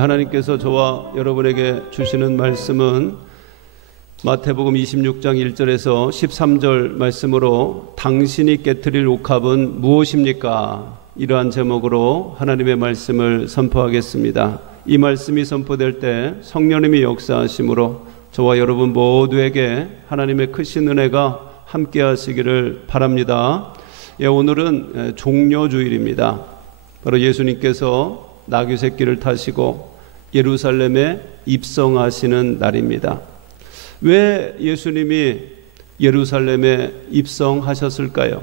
하나님께서 저와 여러분에게 주시는 말씀은 마태복음 26장 1절에서 13절 말씀으로 당신이 깨트릴 옥합은 무엇입니까? 이러한 제목으로 하나님의 말씀을 선포하겠습니다. 이 말씀이 선포될 때 성령님이 역사하심으로 저와 여러분 모두에게 하나님의 크신 은혜가 함께 하시기를 바랍니다. 오늘은 종려주일입니다. 바로 예수님께서 나귀 새끼를 타시고 예루살렘에 입성하시는 날입니다. 왜 예수님이 예루살렘에 입성하셨을까요?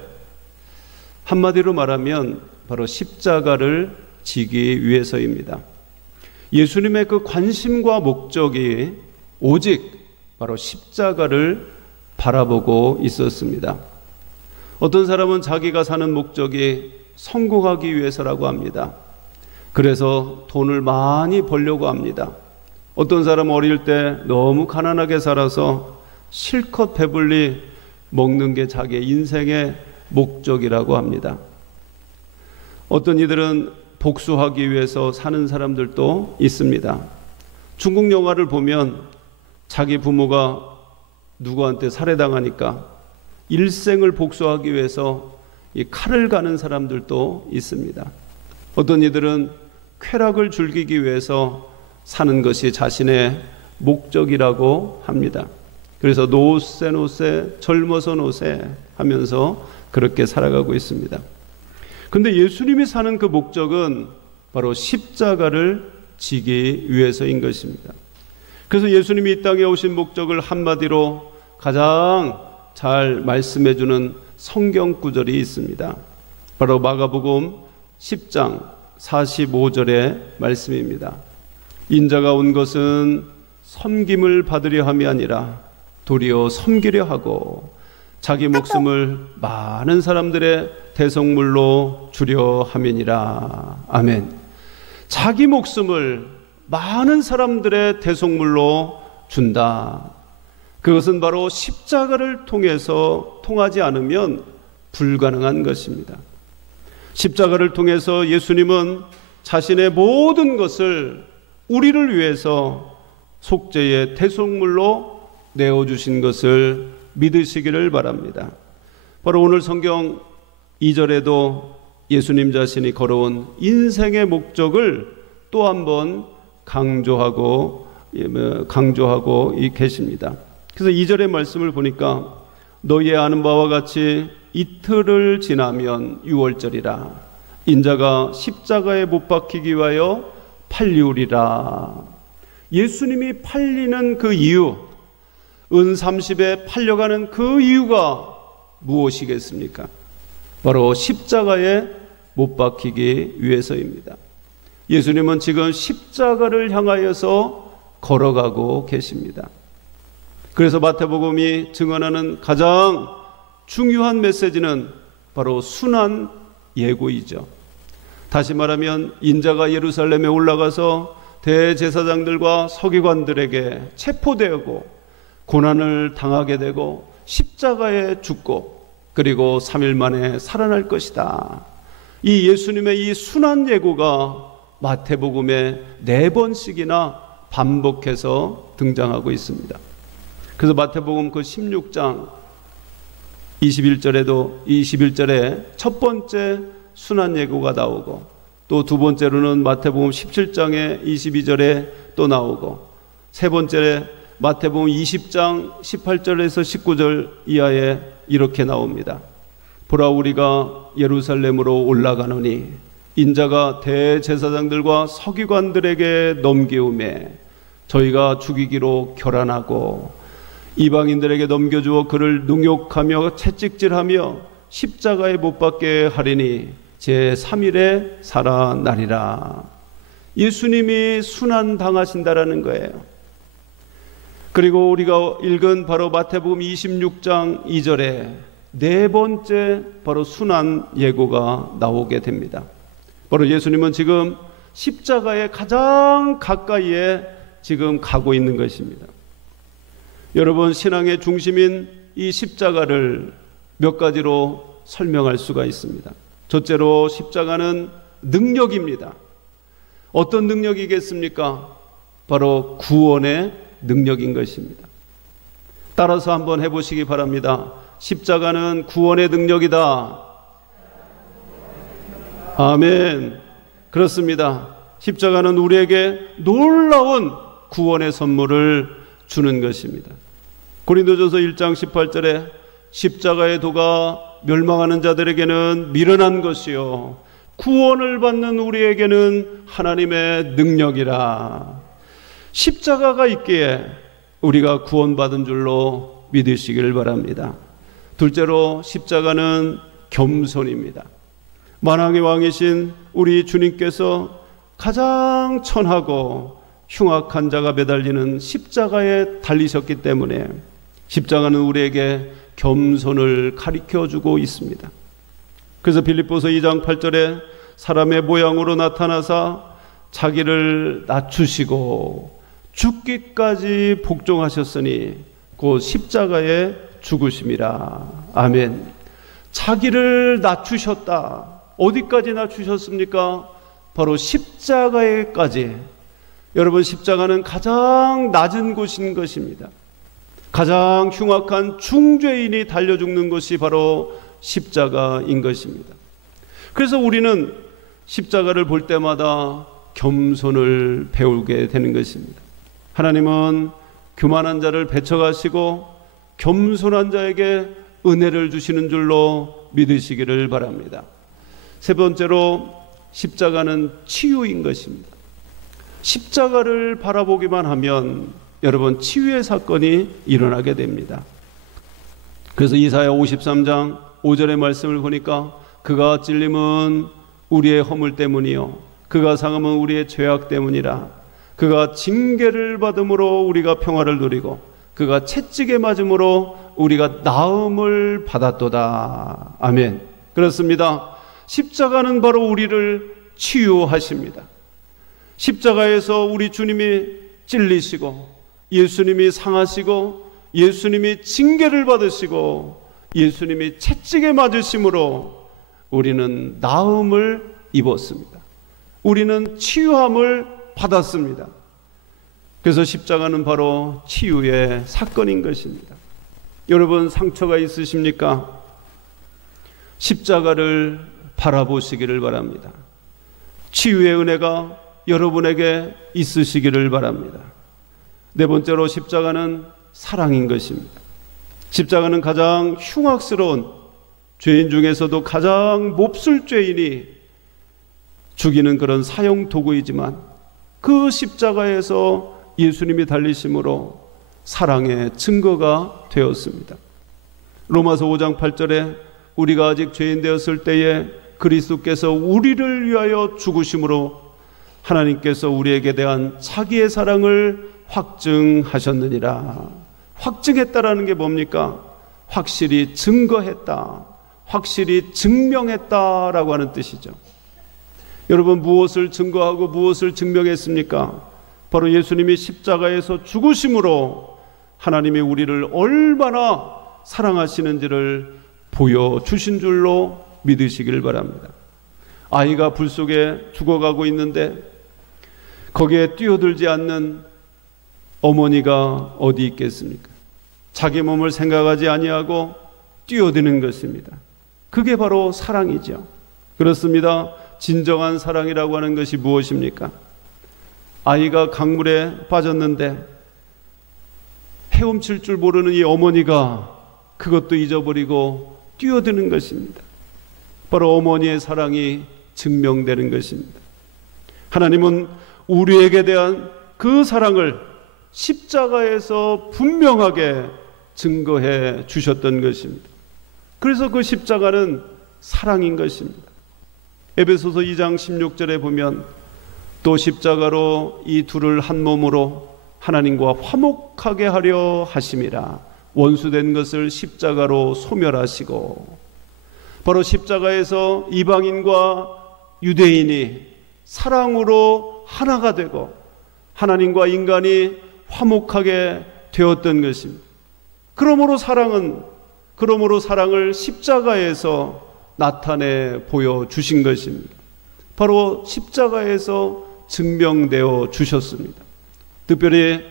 한마디로 말하면 바로 십자가를 지기 위해서입니다. 예수님의 그 관심과 목적이 오직 바로 십자가를 바라보고 있었습니다. 어떤 사람은 자기가 사는 목적이 성공하기 위해서라고 합니다. 그래서 돈을 많이 벌려고 합니다. 어떤 사람은 어릴 때 너무 가난하게 살아서 실컷 배불리 먹는 게 자기의 인생의 목적이라고 합니다. 어떤 이들은 복수하기 위해서 사는 사람들도 있습니다. 중국 영화를 보면 자기 부모가 누구한테 살해당하니까 일생을 복수하기 위해서 이 칼을 가는 사람들도 있습니다. 어떤 이들은 쾌락을 즐기기 위해서 사는 것이 자신의 목적이라고 합니다. 그래서 노세 젊어서 노세 하면서 그렇게 살아가고 있습니다. 그런데 예수님이 사는 그 목적은 바로 십자가를 지기 위해서인 것입니다. 그래서 예수님이 이 땅에 오신 목적을 한마디로 가장 잘 말씀해 주는 성경 구절이 있습니다. 바로 마가복음 10장 45절의 말씀입니다. 인자가 온 것은 섬김을 받으려 함이 아니라 도리어 섬기려 하고 자기 목숨을 많은 사람들의 대속물로 주려 함이니라. 아멘. 자기 목숨을 많은 사람들의 대속물로 준다. 그것은 바로 십자가를 통해서 통하지 않으면 불가능한 것입니다. 십자가를 통해서 예수님은 자신의 모든 것을 우리를 위해서 속죄의 대속물로 내어주신 것을 믿으시기를 바랍니다. 바로 오늘 성경 2절에도 예수님 자신이 걸어온 인생의 목적을 또 한 번 강조하고 계십니다. 그래서 2절의 말씀을 보니까 너희의 아는 바와 같이 이틀을 지나면 유월절이라 인자가 십자가에 못 박히기 위하여 팔리우리라. 예수님이 팔리는 그 이유, 은 30에 팔려가는 그 이유가 무엇이겠습니까? 바로 십자가에 못 박히기 위해서입니다. 예수님은 지금 십자가를 향하여서 걸어가고 계십니다. 그래서 마태복음이 증언하는 가장 중요한 메시지는 바로 순환 예고이죠. 다시 말하면 인자가 예루살렘에 올라가서 대제사장들과 서기관들에게 체포되고 고난을 당하게 되고 십자가에 죽고 그리고 3일 만에 살아날 것이다. 이 예수님의 이 순환 예고가 마태복음에 4번씩이나 반복해서 등장하고 있습니다. 그래서 마태복음 그 16장 21절에 첫 번째 순환 예고가 나오고 또 두 번째로는 마태복음 17장의 22절에 또 나오고 세 번째 마태복음 20장 18절에서 19절 이하에 이렇게 나옵니다. 보라 우리가 예루살렘으로 올라가노니 인자가 대제사장들과 서기관들에게 넘기움에 저희가 죽이기로 결안하고 이방인들에게 넘겨주어 그를 능욕하며 채찍질하며 십자가에 못 박게 하리니 제3일에 살아나리라. 예수님이 순환당하신다라는 거예요. 그리고 우리가 읽은 바로 마태복음 26장 2절에 4번째 바로 순환 예고가 나오게 됩니다. 바로 예수님은 지금 십자가의 가장 가까이에 지금 가고 있는 것입니다. 여러분, 신앙의 중심인 이 십자가를 몇 가지로 설명할 수가 있습니다. 첫째로 십자가는 능력입니다. 어떤 능력이겠습니까? 바로 구원의 능력인 것입니다. 따라서 한번 해보시기 바랍니다. 십자가는 구원의 능력이다. 아멘. 그렇습니다. 십자가는 우리에게 놀라운 구원의 선물을 주는 것입니다. 고린도전서 1장 18절에 십자가의 도가 멸망하는 자들에게는 미련한 것이요 구원을 받는 우리에게는 하나님의 능력이라. 십자가가 있기에 우리가 구원받은 줄로 믿으시기를 바랍니다. 둘째로 십자가는 겸손입니다. 만왕의 왕이신 우리 주님께서 가장 천하고 흉악한 자가 매달리는 십자가에 달리셨기 때문에 십자가는 우리에게 겸손을 가르쳐주고 있습니다. 그래서 빌립보서 2장 8절에 사람의 모양으로 나타나사 자기를 낮추시고 죽기까지 복종하셨으니 곧 십자가에 죽으심이라. 아멘. 자기를 낮추셨다. 어디까지 낮추셨습니까? 바로 십자가에까지. 여러분, 십자가는 가장 낮은 곳인 것입니다. 가장 흉악한 중죄인이 달려 죽는 것이 바로 십자가인 것입니다. 그래서 우리는 십자가를 볼 때마다 겸손을 배우게 되는 것입니다. 하나님은 교만한 자를 배척하시고 겸손한 자에게 은혜를 주시는 줄로 믿으시기를 바랍니다. 세 번째로 십자가는 치유인 것입니다. 십자가를 바라보기만 하면 여러분 치유의 사건이 일어나게 됩니다. 그래서 이사야 53장 5절의 말씀을 보니까 그가 찔림은 우리의 허물 때문이요 그가 상함은 우리의 죄악 때문이라. 그가 징계를 받음으로 우리가 평화를 누리고 그가 채찍에 맞음으로 우리가 나음을 받았도다. 아멘. 그렇습니다. 십자가는 바로 우리를 치유하십니다. 십자가에서 우리 주님이 찔리시고 예수님이 상하시고 예수님이 징계를 받으시고 예수님이 채찍에 맞으심으로 우리는 나음을 입었습니다. 우리는 치유함을 받았습니다. 그래서 십자가는 바로 치유의 사건인 것입니다. 여러분 상처가 있으십니까? 십자가를 바라보시기를 바랍니다. 치유의 은혜가 여러분에게 있으시기를 바랍니다. 네 번째로 십자가는 사랑인 것입니다. 십자가는 가장 흉악스러운 죄인 중에서도 가장 몹쓸 죄인이 죽이는 그런 사형 도구이지만 그 십자가에서 예수님이 달리심으로 사랑의 증거가 되었습니다. 로마서 5장 8절에 우리가 아직 죄인 되었을 때에 그리스도께서 우리를 위하여 죽으심으로 하나님께서 우리에게 대한 자기의 사랑을 확증하셨느니라. 확증했다라는 게 뭡니까? 확실히 증거했다, 확실히 증명했다라고 하는 뜻이죠. 여러분 무엇을 증거하고 무엇을 증명했습니까? 바로 예수님이 십자가에서 죽으심으로 하나님이 우리를 얼마나 사랑하시는지를 보여주신 줄로 믿으시길 바랍니다. 아이가 불 속에 죽어가고 있는데 거기에 뛰어들지 않는 어머니가 어디 있겠습니까? 자기 몸을 생각하지 아니하고 뛰어드는 것입니다. 그게 바로 사랑이죠. 그렇습니다. 진정한 사랑이라고 하는 것이 무엇입니까? 아이가 강물에 빠졌는데 헤엄칠 줄 모르는 이 어머니가 그것도 잊어버리고 뛰어드는 것입니다. 바로 어머니의 사랑이 증명되는 것입니다. 하나님은 우리에게 대한 그 사랑을 십자가에서 분명하게 증거해 주셨던 것입니다. 그래서 그 십자가는 사랑인 것입니다. 에베소서 2장 16절에 보면 또 십자가로 이 둘을 한 몸으로 하나님과 화목하게 하려 하심이라. 원수된 것을 십자가로 소멸하시고, 바로 십자가에서 이방인과 유대인이 사랑으로 하나가 되고 하나님과 인간이 화목하게 되었던 것입니다. 그러므로 사랑을 십자가에서 나타내 보여주신 것입니다. 바로 십자가에서 증명되어 주셨습니다. 특별히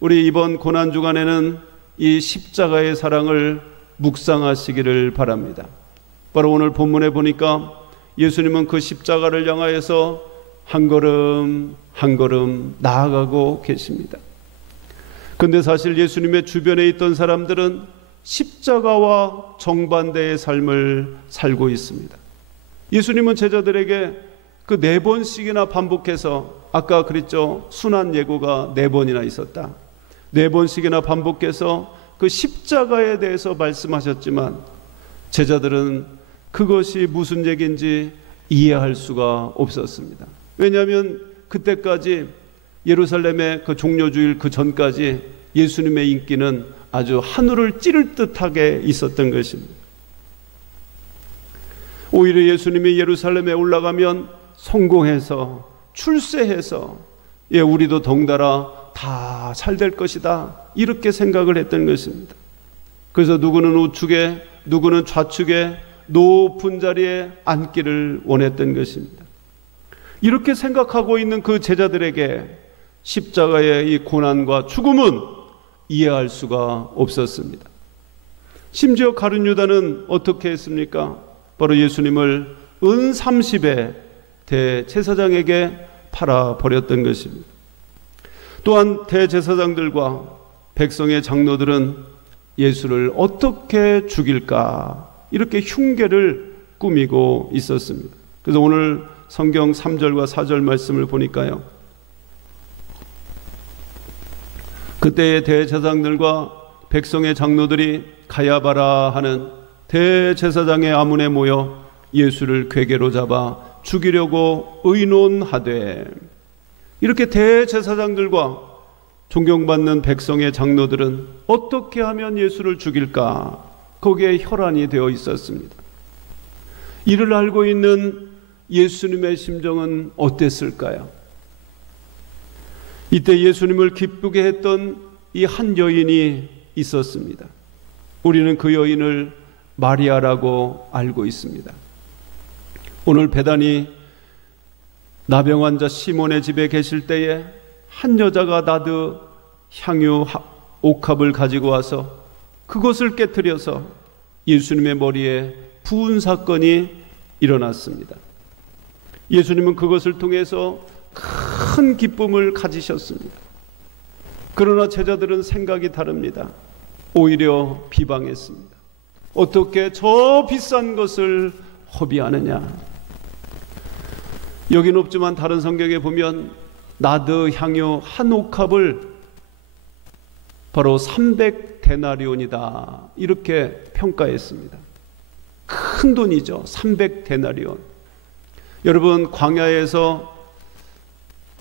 우리 이번 고난주간에는 이 십자가의 사랑을 묵상하시기를 바랍니다. 바로 오늘 본문에 보니까 예수님은 그 십자가를 향하여서 한 걸음 한 걸음 나아가고 계십니다. 근데 사실 예수님의 주변에 있던 사람들은 십자가와 정반대의 삶을 살고 있습니다. 예수님은 제자들에게 그 4번씩이나 반복해서, 아까 그랬죠, 순환 예고가 4번이나 있었다, 4번씩이나 반복해서 그 십자가에 대해서 말씀하셨지만 제자들은 그것이 무슨 얘기인지 이해할 수가 없었습니다. 왜냐하면 그때까지 예루살렘의 그 종려주일 그 전까지 예수님의 인기는 아주 하늘을 찌를 듯하게 있었던 것입니다. 오히려 예수님이 예루살렘에 올라가면 성공해서 출세해서 우리도 덩달아 다 잘 될 것이다, 이렇게 생각을 했던 것입니다. 그래서 누구는 우측에 누구는 좌측에 높은 자리에 앉기를 원했던 것입니다. 이렇게 생각하고 있는 그 제자들에게 십자가의 이 고난과 죽음은 이해할 수가 없었습니다. 심지어 가룟 유다는 어떻게 했습니까? 바로 예수님을 은 30에 대제사장에게 팔아버렸던 것입니다. 또한 대제사장들과 백성의 장로들은 예수를 어떻게 죽일까, 이렇게 흉계를 꾸미고 있었습니다. 그래서 오늘 성경 3절과 4절 말씀을 보니까요, 그때의 대제사장들과 백성의 장로들이 가야바라 하는 대제사장의 아문에 모여 예수를 궤계로 잡아 죽이려고 의논하되, 이렇게 대제사장들과 존경받는 백성의 장로들은 어떻게 하면 예수를 죽일까? 거기에 혈안이 되어 있었습니다. 이를 알고 있는 예수님의 심정은 어땠을까요? 이때 예수님을 기쁘게 했던 이 한 여인이 있었습니다. 우리는 그 여인을 마리아라고 알고 있습니다. 오늘 베다니 나병 환자 시몬의 집에 계실 때에 한 여자가 나드 향유 옥합을 가지고 와서 그것을 깨뜨려서 예수님의 머리에 부은 사건이 일어났습니다. 예수님은 그것을 통해서 큰 기쁨을 가지셨습니다. 그러나 제자들은 생각이 다릅니다. 오히려 비방했습니다. 어떻게 저 비싼 것을 허비하느냐. 여긴 없지만 다른 성경에 보면 나드 향유 한 옥합을 바로 300데나리온이다 이렇게 평가했습니다. 큰 돈이죠. 300데나리온. 여러분, 광야에서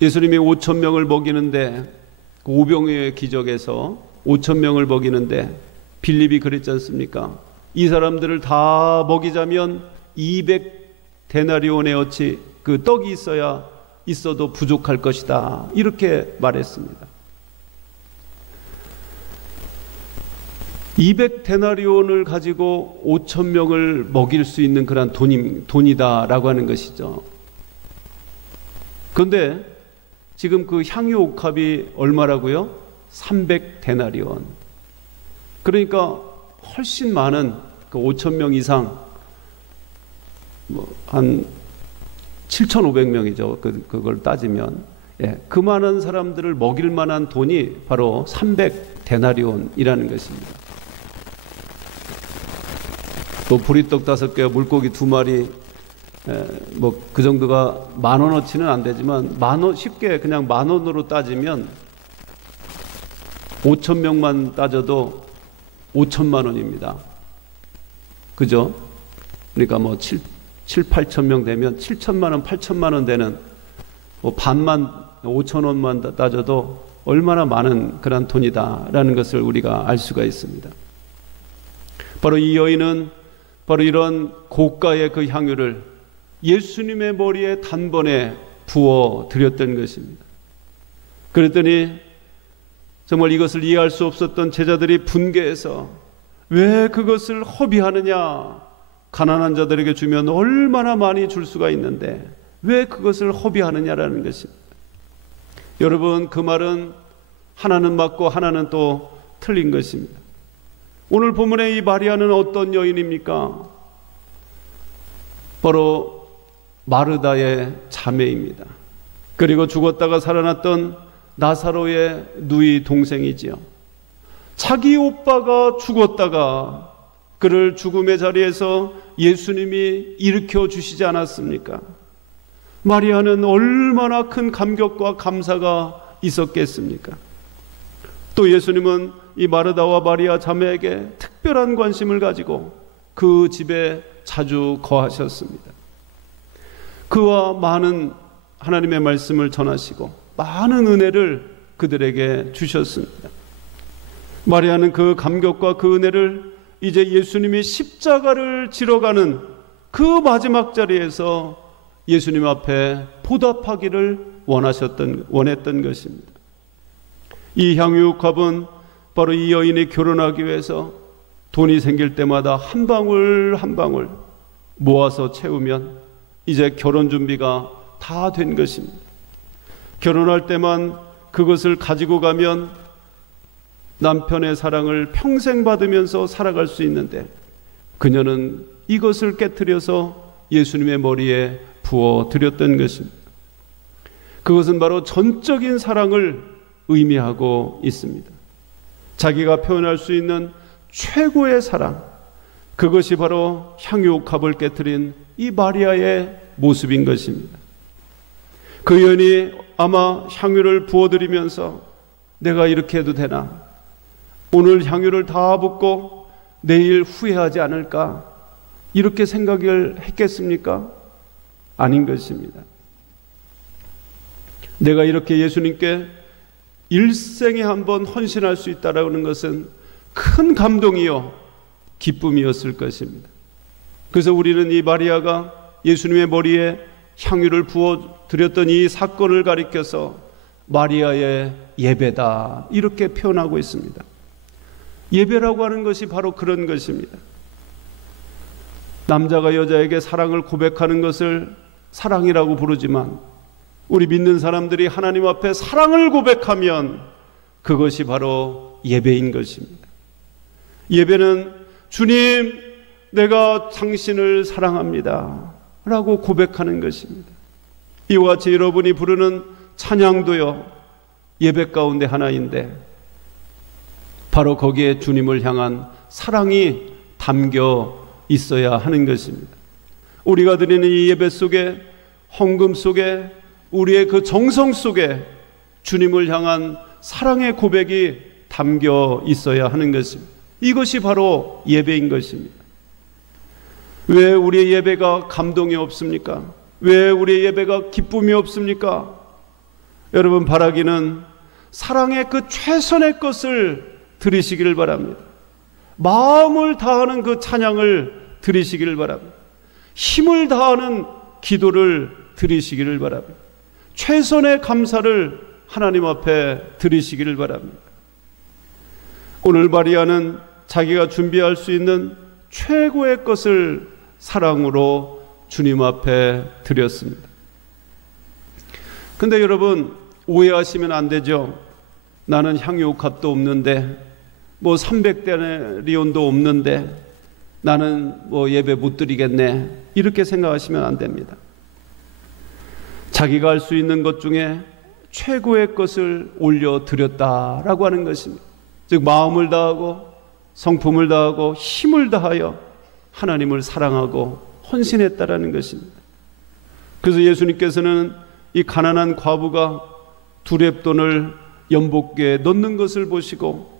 예수님이 5,000명을 먹이는데, 오병이어의 기적에서 5,000명을 먹이는데 빌립이 그랬지 않습니까? 이 사람들을 다 먹이자면 200데나리온의 어치 그 떡이 있어도 부족할 것이다 이렇게 말했습니다. 200데나리온을 가지고 5,000명을 먹일 수 있는 그런 돈이다라고 하는 것이죠. 그런데 지금 그 향유 옥합이 얼마라고요? 300데나리온. 그러니까 훨씬 많은 그 5,000명 이상, 한 7,500명이죠. 그걸 따지면. 그 많은 사람들을 먹일 만한 돈이 바로 300데나리온이라는 것입니다. 또 보리떡 5개, 물고기 2마리, 그 정도가 10,000원어치는 안 되지만 쉽게 그냥 10,000원으로 따지면 5,000명만 따져도 5천만 원입니다. 그죠? 그러니까 7,8,000명 되면 7천만 원, 8천만 원 되는 반만 5,000원만 따져도 얼마나 많은 그런 돈이다라는 것을 우리가 알 수가 있습니다. 바로 이 여인은 바로 이런 고가의 그 향유를 예수님의 머리에 단번에 부어 드렸던 것입니다. 그랬더니 정말 이것을 이해할 수 없었던 제자들이 분개해서 왜 그것을 허비하느냐? 가난한 자들에게 주면 얼마나 많이 줄 수가 있는데 왜 그것을 허비하느냐라는 것입니다. 여러분, 그 말은 하나는 맞고 하나는 또 틀린 것입니다. 오늘 본문의 이 마리아는 어떤 여인입니까? 바로 마르다의 자매입니다. 그리고 죽었다가 살아났던 나사로의 누이 동생이지요. 자기 오빠가 죽었다가 그를 죽음의 자리에서 예수님이 일으켜 주시지 않았습니까? 마리아는 얼마나 큰 감격과 감사가 있었겠습니까? 또 예수님은 이 마르다와 마리아 자매에게 특별한 관심을 가지고 그 집에 자주 거하셨습니다. 그와 많은 하나님의 말씀을 전하시고 많은 은혜를 그들에게 주셨습니다. 마리아는 그 감격과 그 은혜를 이제 예수님이 십자가를 지러 가는 그 마지막 자리에서 예수님 앞에 보답하기를 원했던 것입니다. 이 향유값은 바로 이 여인이 결혼하기 위해서 돈이 생길 때마다 한 방울 한 방울 모아서 채우면 이제 결혼 준비가 다 된 것입니다. 결혼할 때만 그것을 가지고 가면 남편의 사랑을 평생 받으면서 살아갈 수 있는데 그녀는 이것을 깨트려서 예수님의 머리에 부어 드렸던 것입니다. 그것은 바로 전적인 사랑을 의미하고 있습니다. 자기가 표현할 수 있는 최고의 사랑, 그것이 바로 향유옥합을 깨트린 이 마리아의 모습인 것입니다. 그 여인이 아마 향유를 부어드리면서 내가 이렇게 해도 되나? 오늘 향유를 다 붓고 내일 후회하지 않을까? 이렇게 생각을 했겠습니까? 아닌 것입니다. 내가 이렇게 예수님께 일생에 한 번 헌신할 수 있다라는 것은 큰 감동이요 기쁨이었을 것입니다. 그래서 우리는 이 마리아가 예수님의 머리에 향유를 부어 드렸던 이 사건을 가리켜서 마리아의 예배다 이렇게 표현하고 있습니다. 예배라고 하는 것이 바로 그런 것입니다. 남자가 여자에게 사랑을 고백하는 것을 사랑이라고 부르지만 우리 믿는 사람들이 하나님 앞에 사랑을 고백하면 그것이 바로 예배인 것입니다. 예배는 주님, 내가 당신을 사랑합니다 라고 고백하는 것입니다. 이와 같이 여러분이 부르는 찬양도요 예배 가운데 하나인데 바로 거기에 주님을 향한 사랑이 담겨 있어야 하는 것입니다. 우리가 드리는 이 예배 속에, 헌금 속에, 우리의 그 정성 속에 주님을 향한 사랑의 고백이 담겨 있어야 하는 것입니다. 이것이 바로 예배인 것입니다. 왜 우리의 예배가 감동이 없습니까? 왜 우리의 예배가 기쁨이 없습니까? 여러분, 바라기는 사랑의 그 최선의 것을 드리시기를 바랍니다. 마음을 다하는 그 찬양을 드리시기를 바랍니다. 힘을 다하는 기도를 드리시기를 바랍니다. 최선의 감사를 하나님 앞에 드리시기를 바랍니다. 오늘 마리아는 자기가 준비할 수 있는 최고의 것을 사랑으로 주님 앞에 드렸습니다. 근데 여러분, 오해하시면 안 되죠. 나는 향유 값도 없는데, 뭐 300데나리온도 없는데 나는 뭐 예배 못 드리겠네, 이렇게 생각하시면 안 됩니다. 자기가 할 수 있는 것 중에 최고의 것을 올려드렸다라고 하는 것입니다. 즉 마음을 다하고 성품을 다하고 힘을 다하여 하나님을 사랑하고 헌신했다라는 것입니다. 그래서 예수님께서는 이 가난한 과부가 두렙돈을 연복기에 넣는 것을 보시고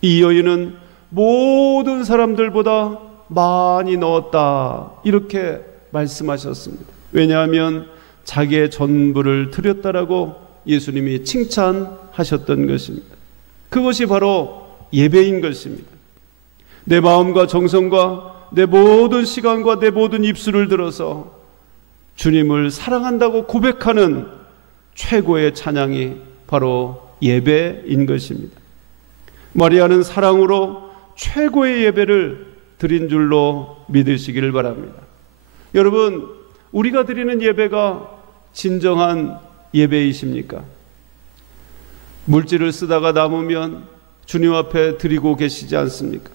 이 여인은 모든 사람들보다 많이 넣었다 이렇게 말씀하셨습니다. 왜냐하면 자기의 전부를 드렸다라고 예수님이 칭찬하셨던 것입니다. 그것이 바로 예배인 것입니다. 내 마음과 정성과 내 모든 시간과 내 모든 입술을 들어서 주님을 사랑한다고 고백하는 최고의 찬양이 바로 예배인 것입니다. 마리아는 사랑으로 최고의 예배를 드린 줄로 믿으시기를 바랍니다. 여러분, 우리가 드리는 예배가 진정한 예배이십니까? 물질을 쓰다가 남으면 주님 앞에 드리고 계시지 않습니까?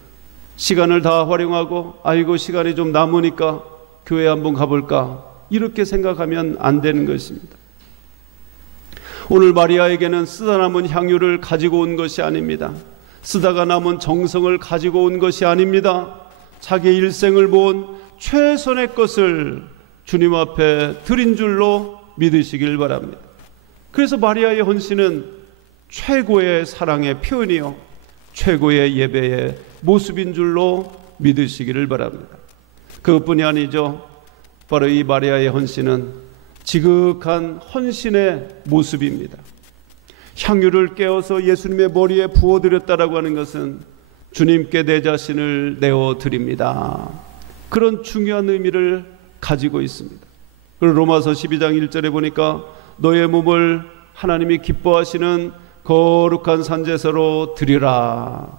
시간을 다 활용하고 아이고 시간이 좀 남으니까 교회 한번 가볼까, 이렇게 생각하면 안 되는 것입니다. 오늘 마리아에게는 쓰다 남은 향유를 가지고 온 것이 아닙니다. 쓰다가 남은 정성을 가지고 온 것이 아닙니다. 자기의 일생을 모은 최선의 것을 주님 앞에 드린 줄로 믿으시길 바랍니다. 그래서 마리아의 헌신은 최고의 사랑의 표현이요 최고의 예배의 모습인 줄로 믿으시기를 바랍니다. 그것뿐이 아니죠. 바로 이 마리아의 헌신은 지극한 헌신의 모습입니다. 향유를 깨어서 예수님의 머리에 부어드렸다라고 하는 것은 주님께 내 자신을 내어드립니다, 그런 중요한 의미를 가지고 있습니다. 그리고 로마서 12장 1절에 보니까 너의 몸을 하나님이 기뻐하시는 거룩한 산제사로 드리라.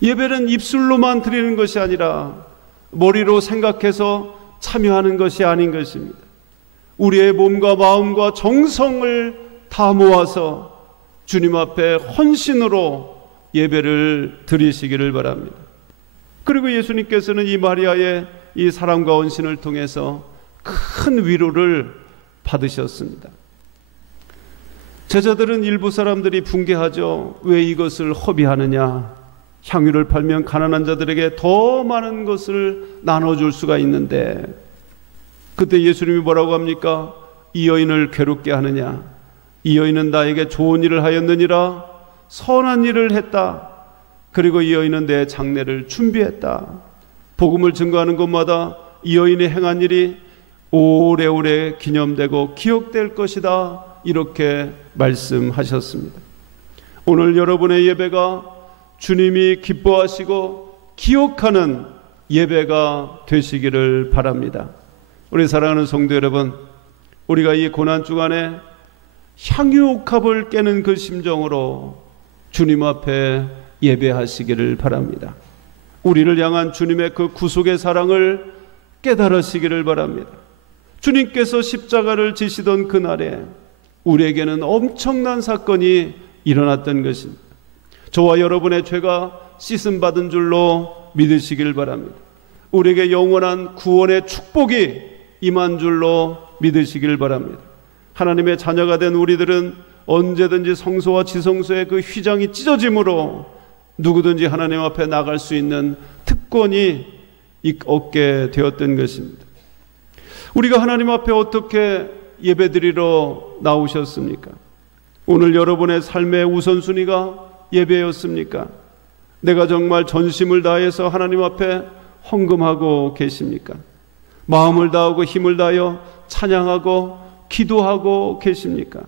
예배는 입술로만 드리는 것이 아니라 머리로 생각해서 참여하는 것이 아닌 것입니다. 우리의 몸과 마음과 정성을 다 모아서 주님 앞에 헌신으로 예배를 드리시기를 바랍니다. 그리고 예수님께서는 이 마리아의 이 사랑과 헌신을 통해서 큰 위로를 받으셨습니다. 제자들은 일부 사람들이 붕괴하죠. 왜 이것을 허비하느냐? 향유를 팔면 가난한 자들에게 더 많은 것을 나눠줄 수가 있는데, 그때 예수님이 뭐라고 합니까? 이 여인을 괴롭게 하느냐? 이 여인은 나에게 좋은 일을 하였느니라. 선한 일을 했다. 그리고 이 여인은 내 장례를 준비했다. 복음을 증거하는 곳마다 이 여인이 행한 일이 오래오래 기념되고 기억될 것이다, 이렇게 말씀하셨습니다. 오늘 여러분의 예배가 주님이 기뻐하시고 기억하는 예배가 되시기를 바랍니다. 우리 사랑하는 성도 여러분, 우리가 이 고난주간에 향유옥합을 깨는 그 심정으로 주님 앞에 예배하시기를 바랍니다. 우리를 향한 주님의 그 구속의 사랑을 깨달으시기를 바랍니다. 주님께서 십자가를 지시던 그날에 우리에게는 엄청난 사건이 일어났던 것입니다. 저와 여러분의 죄가 씻음받은 줄로 믿으시길 바랍니다. 우리에게 영원한 구원의 축복이 임한 줄로 믿으시길 바랍니다. 하나님의 자녀가 된 우리들은 언제든지 성소와 지성소의 그 휘장이 찢어짐으로 누구든지 하나님 앞에 나갈 수 있는 특권이 얻게 되었던 것입니다. 우리가 하나님 앞에 어떻게 예배드리러 나오셨습니까? 오늘 여러분의 삶의 우선순위가 예배였습니까? 내가 정말 전심을 다해서 하나님 앞에 헌금하고 계십니까? 마음을 다하고 힘을 다하여 찬양하고 기도하고 계십니까?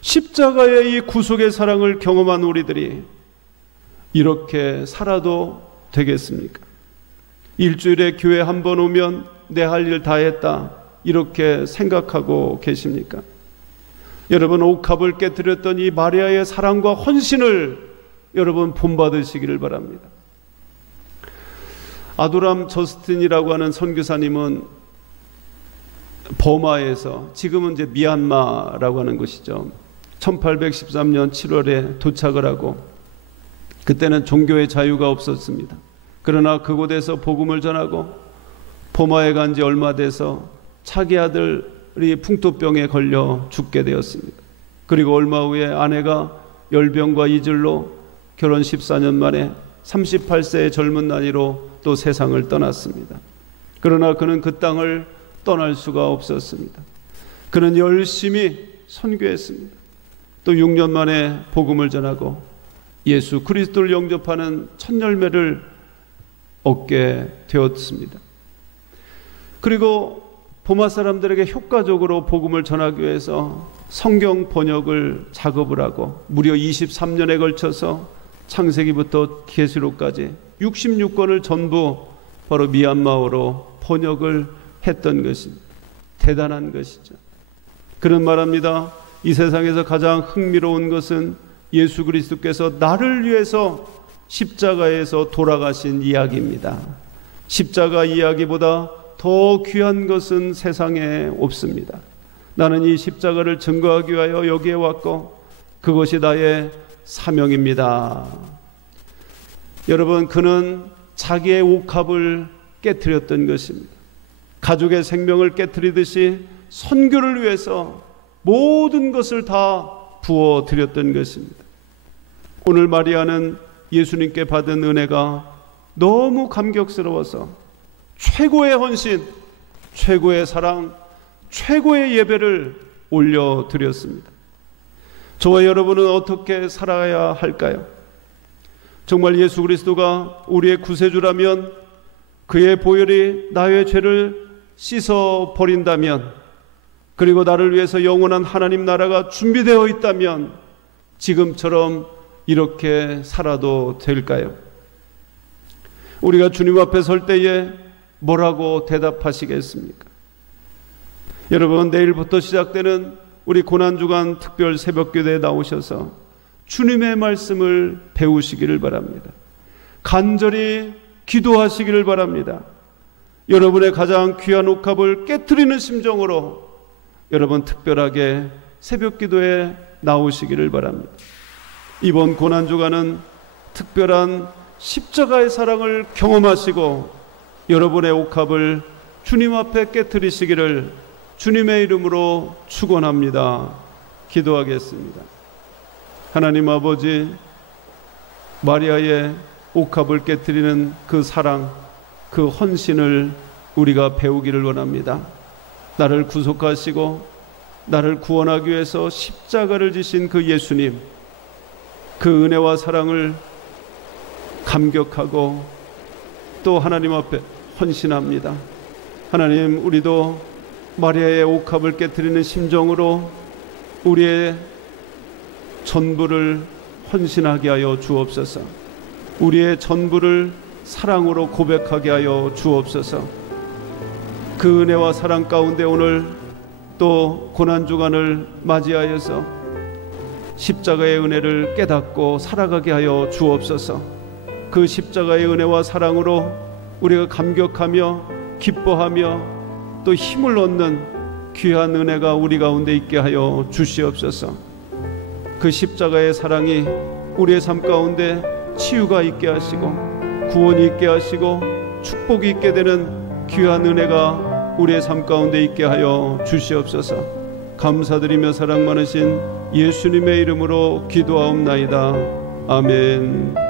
십자가의 이 구속의 사랑을 경험한 우리들이 이렇게 살아도 되겠습니까? 일주일에 교회 한 번 오면 내 할 일 다 했다, 이렇게 생각하고 계십니까? 여러분, 옥합을 깨뜨렸던 이 마리아의 사랑과 헌신을 여러분 본받으시기를 바랍니다. 아두람 저스틴이라고 하는 선교사님은 버마에서, 지금은 이제 미얀마라고 하는 곳이죠, 1813년 7월에 도착을 하고, 그때는 종교의 자유가 없었습니다. 그러나 그곳에서 복음을 전하고 버마에 간 지 얼마 돼서 자기 아들이 풍토병에 걸려 죽게 되었습니다. 그리고 얼마 후에 아내가 열병과 이질로 결혼 14년 만에 38세의 젊은 나이로 또 세상을 떠났습니다. 그러나 그는 그 땅을 떠날 수가 없었습니다. 그는 열심히 선교했습니다. 또 6년 만에 복음을 전하고 예수 그리스도를 영접하는 첫 열매를 얻게 되었습니다. 그리고 버마 사람들에게 효과적으로 복음을 전하기 위해서 성경 번역을 작업을 하고 무려 23년에 걸쳐서 창세기부터 계시록까지 66권을 전부 바로 미얀마어로 번역을 했던 것입니다. 대단한 것이죠. 그런 말합니다. 이 세상에서 가장 흥미로운 것은 예수 그리스도께서 나를 위해서 십자가에서 돌아가신 이야기입니다. 십자가 이야기보다 더 귀한 것은 세상에 없습니다. 나는 이 십자가를 증거하기 위하여 여기에 왔고 그것이 나의 사명입니다. 여러분, 그는 자기의 옥합을 깨뜨렸던 것입니다. 가족의 생명을 깨뜨리듯이 선교를 위해서 모든 것을 다 부어드렸던 것입니다. 오늘 마리아는 예수님께 받은 은혜가 너무 감격스러워서 최고의 헌신, 최고의 사랑, 최고의 예배를 올려드렸습니다. 저와 여러분은 어떻게 살아야 할까요? 정말 예수 그리스도가 우리의 구세주라면, 그의 보혈이 나의 죄를 씻어버린다면, 그리고 나를 위해서 영원한 하나님 나라가 준비되어 있다면 지금처럼 이렇게 살아도 될까요? 우리가 주님 앞에 설 때에 뭐라고 대답하시겠습니까? 여러분, 내일부터 시작되는 우리 고난주간 특별 새벽기도에 나오셔서 주님의 말씀을 배우시기를 바랍니다. 간절히 기도하시기를 바랍니다. 여러분의 가장 귀한 옥합을 깨트리는 심정으로 여러분 특별하게 새벽기도에 나오시기를 바랍니다. 이번 고난주간은 특별한 십자가의 사랑을 경험하시고 여러분의 옥합을 주님 앞에 깨트리시기를 주님의 이름으로 축원합니다. 기도하겠습니다. 하나님 아버지, 마리아의 옥합을 깨트리는 그 사랑, 그 헌신을 우리가 배우기를 원합니다. 나를 구속하시고 나를 구원하기 위해서 십자가를 지신 그 예수님, 그 은혜와 사랑을 감격하고 또 하나님 앞에 헌신합니다. 하나님, 우리도 마리아의 옥합을 깨뜨리는 심정으로 우리의 전부를 헌신하게 하여 주옵소서. 우리의 전부를 사랑으로 고백하게 하여 주옵소서. 그 은혜와 사랑 가운데 오늘 또 고난주간을 맞이하여서 십자가의 은혜를 깨닫고 살아가게 하여 주옵소서. 그 십자가의 은혜와 사랑으로 우리가 감격하며 기뻐하며 또 힘을 얻는 귀한 은혜가 우리 가운데 있게 하여 주시옵소서. 그 십자가의 사랑이 우리의 삶 가운데 치유가 있게 하시고 구원이 있게 하시고 축복이 있게 되는 귀한 은혜가 우리의 삶 가운데 있게 하여 주시옵소서. 감사드리며 사랑 많으신 예수님의 이름으로 기도하옵나이다. 아멘.